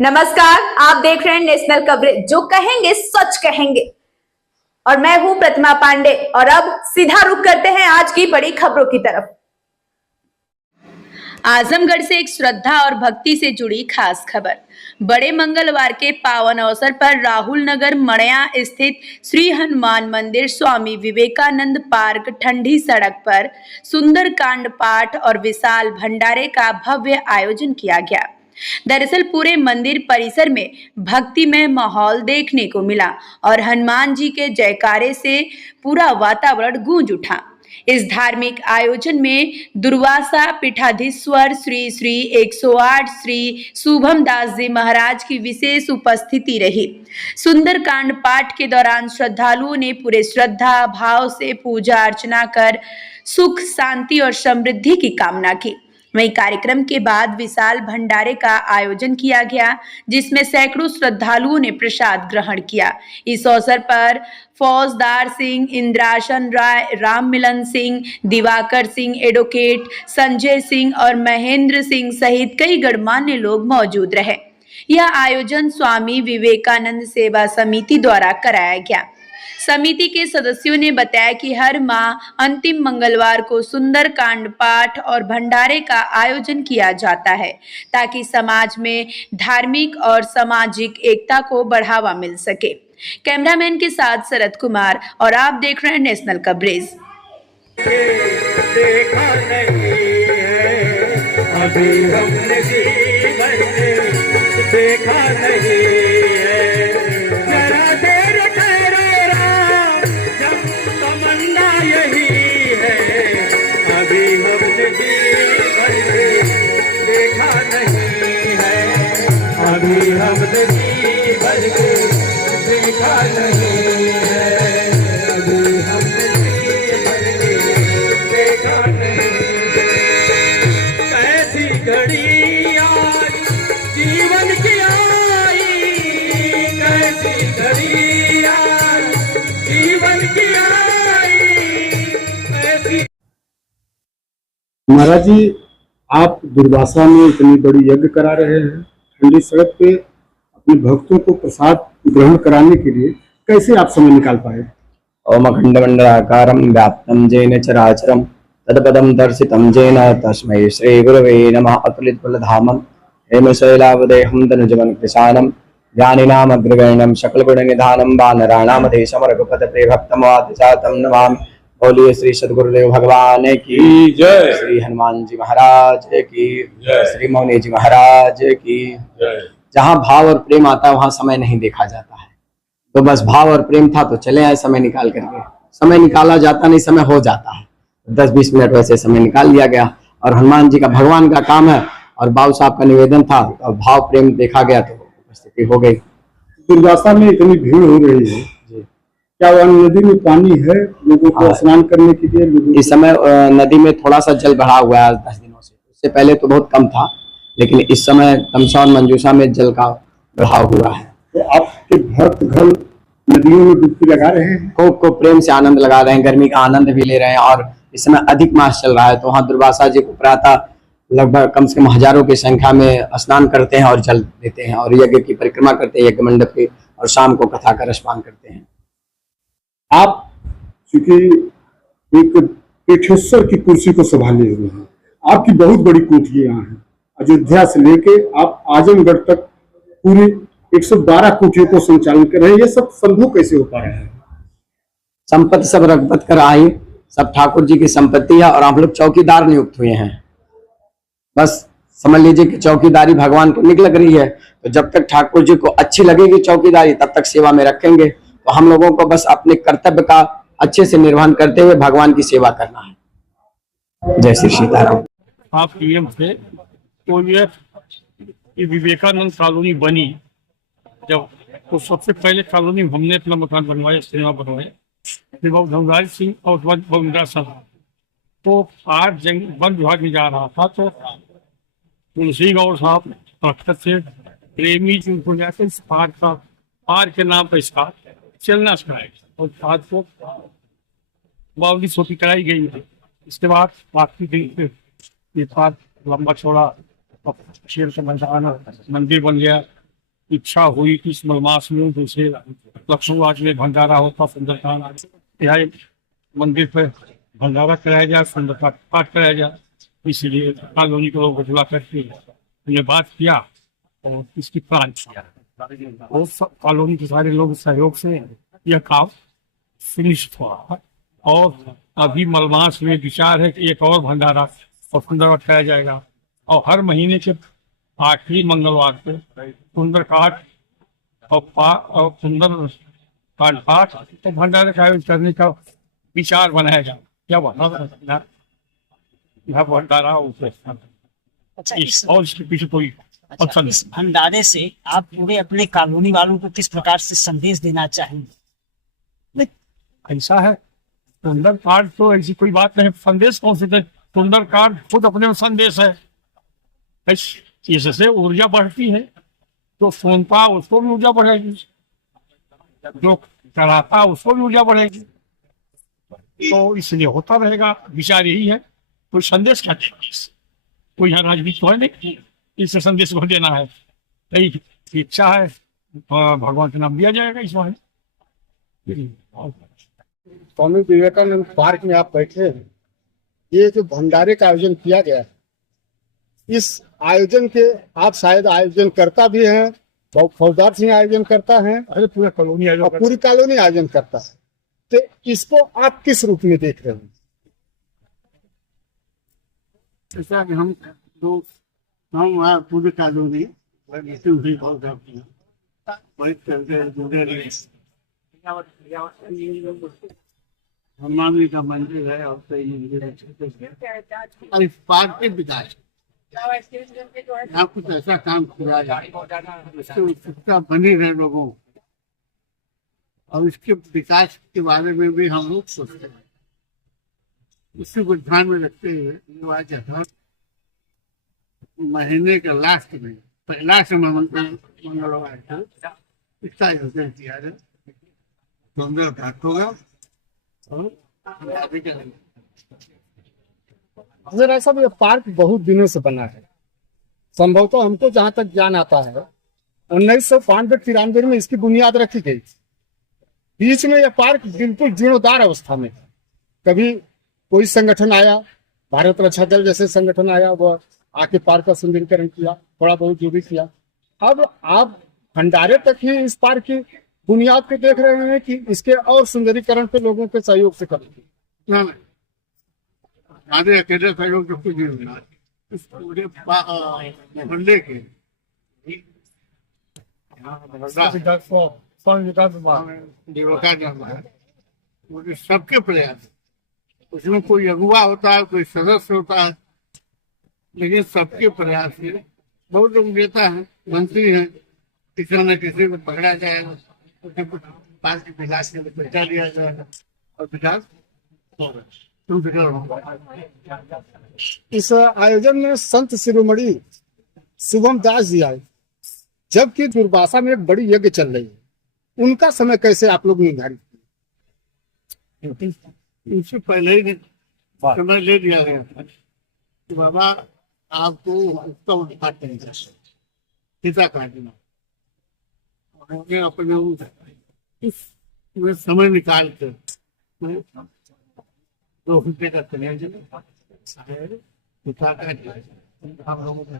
नमस्कार, आप देख रहे हैं नेशनल कवरेज, जो कहेंगे सच कहेंगे। और मैं हूं प्रतिमा पांडे। और अब सीधा रुख करते हैं आज की बड़ी खबरों की तरफ। आजमगढ़ से एक श्रद्धा और भक्ति से जुड़ी खास खबर। बड़े मंगलवार के पावन अवसर पर राहुल नगर मड़िया स्थित श्री हनुमान मंदिर स्वामी विवेकानंद पार्क ठंडी सड़क पर सुंदरकांड पाठ और विशाल भंडारे का भव्य आयोजन किया गया। दरअसल पूरे मंदिर परिसर में भक्तिमय माहौल देखने को मिला और हनुमान जी के जयकारे से पूरा वातावरण गूंज उठा। इस धार्मिक आयोजन में दुर्वासा पीठाधीश्वर श्री श्री 108 श्री शुभम दास जी महाराज की विशेष उपस्थिति रही। सुंदरकांड पाठ के दौरान श्रद्धालुओं ने पूरे श्रद्धा भाव से पूजा अर्चना कर सुख शांति और समृद्धि की कामना की। वहीं कार्यक्रम के बाद विशाल भंडारे का आयोजन किया गया, जिसमें सैकड़ों श्रद्धालुओं ने प्रसाद ग्रहण किया। इस अवसर पर फौजदार सिंह, इंद्रासन राय, राम मिलन सिंह, दिवाकर सिंह, एडवोकेट संजय सिंह और महेंद्र सिंह सहित कई गणमान्य लोग मौजूद रहे। यह आयोजन स्वामी विवेकानंद सेवा समिति द्वारा कराया गया। समिति के सदस्यों ने बताया कि हर माह अंतिम मंगलवार को सुंदरकांड पाठ और भंडारे का आयोजन किया जाता है, ताकि समाज में धार्मिक और सामाजिक एकता को बढ़ावा मिल सके। कैमरामैन के साथ शरद कुमार, और आप देख रहे हैं नेशनल कवरेज। देखा नहीं है अभी हमने देखा नहीं है, जरा देर ठहरो राम, जब तमन्ना यही है, अभी हमने देखा नहीं है, अभी हमने देखा नहीं है, अभी हमने देखा नहीं है। कैसी घड़ी आज जीवन की आई, कैसी घड़ी आज जीवन की आई, कैसी। महाराज जी, आप दुर्वासा में इतनी बड़ी यज्ञ करा रहे हैं, ठंडी सड़क पे अपने भक्तों को प्रसाद ग्रहण कराने के लिए कैसे आप समय निकाल पाए? ओम अखंड मंडलाकारं व्याप्तं येन चराचरं तत्पदं दर्शितं येन तस्मै श्री गुरवे नमः। अतुलित बलधामं हेमशैलावदेहं तनुजवनं कृशानं ज्ञानिनाम अग्रगण्यं सकलगुणनिधानं वानराणामधीशं रघुपतप्रियभक्तमवादिजातं नमामि। बोलिए श्री सद्गुरुदेव भगवान की जय, श्री हनुमान जी महाराज की जय, श्री मौनी जी महाराज की जय। जहाँ भाव और प्रेम आता है वहां समय नहीं देखा जाता है, तो बस भाव और प्रेम था तो चले आए समय निकाल करके। समय निकाला जाता नहीं, समय हो जाता है। 10-20 मिनट वैसे समय निकाल लिया गया, और हनुमान जी का भगवान का काम है और बाबू साहब का निवेदन था, तो भाव प्रेम देखा गया तो उपस्थिति हो गई। दुर्वासा में इतनी भीड़ हो रही है जी, क्या वह नदी में पानी है लोगों को स्नान करने के लिए? इस समय नदी में थोड़ा सा जल बढ़ा हुआ है 10 दिनों से, उससे पहले तो बहुत कम था, लेकिन इस समय तमसा और मंजूषा में जल का बढ़ाव हुआ है। तो आपके भक्त घर नदियों में डुबकी लगा रहे हैं? को प्रेम से आनंद लगा रहे हैं, गर्मी का आनंद भी ले रहे हैं। और इस समय अधिक मास चल रहा है, तो वहाँ दुर्वासा जी को प्रातः लगभग कम से कम हजारों की संख्या में स्नान करते हैं और जल देते हैं और यज्ञ की परिक्रमा करते हैं यज्ञ मंडप की, और शाम को कथा का रसपान करते हैं। आप चूंकि एक पीठेश्वर की कुर्सी को संभाले हुए हैं, आपकी बहुत बड़ी कोठियां यहाँ है। अयोध्या से लेके आप आजमगढ़ तक पूरी 112 कोठियों को संचालन कर रहे हैं। ये सब संभव कैसे हो पा रहा है? संपत्ति सब रघुपत कर आई, सब ठाकुर जी की संपत्ति है, और हम लोग चौकीदार नियुक्त हुए हैं। बस समझ लीजिए कि चौकीदारी भगवान को निक लग रही है, तो जब तक ठाकुर जी को अच्छी लगेगी चौकीदारी, तब तक सेवा में रखेंगे। तो हम लोगों को बस अपने कर्तव्य का अच्छे से निर्वहन करते हुए भगवान की सेवा करना है। जय श्री सीताराम। आप पीएम थे तो ये विवेकानंद कॉलोनी बनी, जब तो सबसे पहले कॉलोनी हमने अपना मकान बनवाया, सिनेमा बनवाया, फिर बाबू धनराज सिंह और उसके बाद बाबू इंदिरा सिंह। तो आज जंग वन विभाग में जा रहा था, तो तुलसी गौर साहब डॉक्टर से प्रेमी जी को जाकर इस पार्क के नाम पर इसका चलना सिखाया, और आज को बावली छोटी कराई गई है। इसके बाद बाकी दिन ये पार्क लंबा चौड़ा शेर का मैदान मंदिर बन गया, इच्छा हुई कि इस मलमास में जैसे लक्ष्मणवास में भंडारा होता सुंदरकांड, यहाँ मंदिर पे भंडारा कराया जाए, सुंदरकांड पाठ कराया जाए। इसलिए कॉलोनी के लोगों को बुला करके ये बात किया और इसकी प्लान किया और कॉलोनी के सारे लोग सहयोग से यह काम फिनिश हुआ। और अभी मलमास में विचार है कि एक और भंडारा और सुंदरकांड कराया जाएगा और हर महीने के आखिरी मंगलवार को सुंदरकांड और सुंदरकांड पाठ और भंडारे का आयोजन करने का विचार बनाया जाए। क्या भंडारा यह भंडारा अच्छा, और इसके पीछे कोई अच्छा, अच्छा इस भंडारे से आप पूरे अपने कॉलोनी वालों को किस प्रकार से संदेश देना चाहेंगे? ऐसा है, सुंदरकांड तो ऐसी कोई बात नहीं, संदेश कौन से दे? सुंदरकांड खुद अपने में संदेश है। इससे ऊर्जा बढ़ती है, जो सुनता उसको भी ऊर्जा बढ़ेगी, जो कराता उसको भी ऊर्जा बढ़ेगी। तो इसलिए होता रहेगा। विचार यही है, कोई संदेश क्या देंगे, कोई यहाँ राजनीति तो है नहीं, इससे संदेश को देना है। यही इच्छा है, भगवान का नाम दिया जाएगा इस बार। स्वामी विवेकानंद पार्क में आप बैठे हैं, ये जो भंडारे का आयोजन किया गया है, इस आयोजन के आप शायद आयोजन करता भी हैं, फौजदार सिंह आयोजन करता है, अरे पूरा कॉलोनी और पूरी कॉलोनी आयोजन करता है। तो इसको आप किस रूप में देख रहे हैं? ऐसा कि हम वहाँ पूरी कॉलोनी हनुमान जी का मंदिर है और कई मंदिर है। और इस पार्क के विकास यहाँ कुछ ऐसा काम किया जाए जिससे उत्सुकता बनी रहे लोगों को, और इसके विकास के बारे में भी हम लोग सोचते हैं। इसी को ध्यान में रखते हुए आज हर महीने के लास्ट में पहला से मंगलवार को इसका आयोजन किया जाए। सुंदर घाट होगा और अगर ऐसा भी पार्क बहुत दिनों से बना है, संभवतः हमको जहाँ तक ज्ञान आता है 1992-93 में इसकी बुनियाद रखी गई। बीच में यह पार्क बिल्कुल जीर्णोद्धार अवस्था में था। कभी कोई संगठन आया, भारत रक्षा दल जैसे संगठन आया, वह आके पार्क का सुंदरीकरण किया, थोड़ा बहुत जो भी किया। अब आप भंडारे तक ही इस पार्क की बुनियाद पे देख रहे हैं कि इसके और सुंदरीकरण पे लोगों के सहयोग से करेंगे? हमारे अकेले सहयोग तो कुछ नहीं होना, इस पूरे मोहल्ले के मुझे सबके प्रयास, उसमें कोई अगुवा होता है, कोई सदस्य होता है, लेकिन सबके प्रयास से बहुत लोग नेता है, मंत्री हैं, किसी न किसी को पकड़ा जाएगा, उसे कुछ पास के विकास के लिए पैसा दिया जाएगा और विकास होगा। इस आयोजन में संत शिरोमणि शुभम दास जी आए, जबकि दुर्वासा में एक बड़ी यज्ञ चल रही है। उनका समय कैसे आप लोग निर्धारित किए? इससे पहले ही समय ले लिया गया था कि बाबा आपको उसका उद्घाटन करना, पिता काटना, उन्होंने अपने इसमें समय निकाल कर 2 घंटे का संयोजन पिता का हम लोगों ने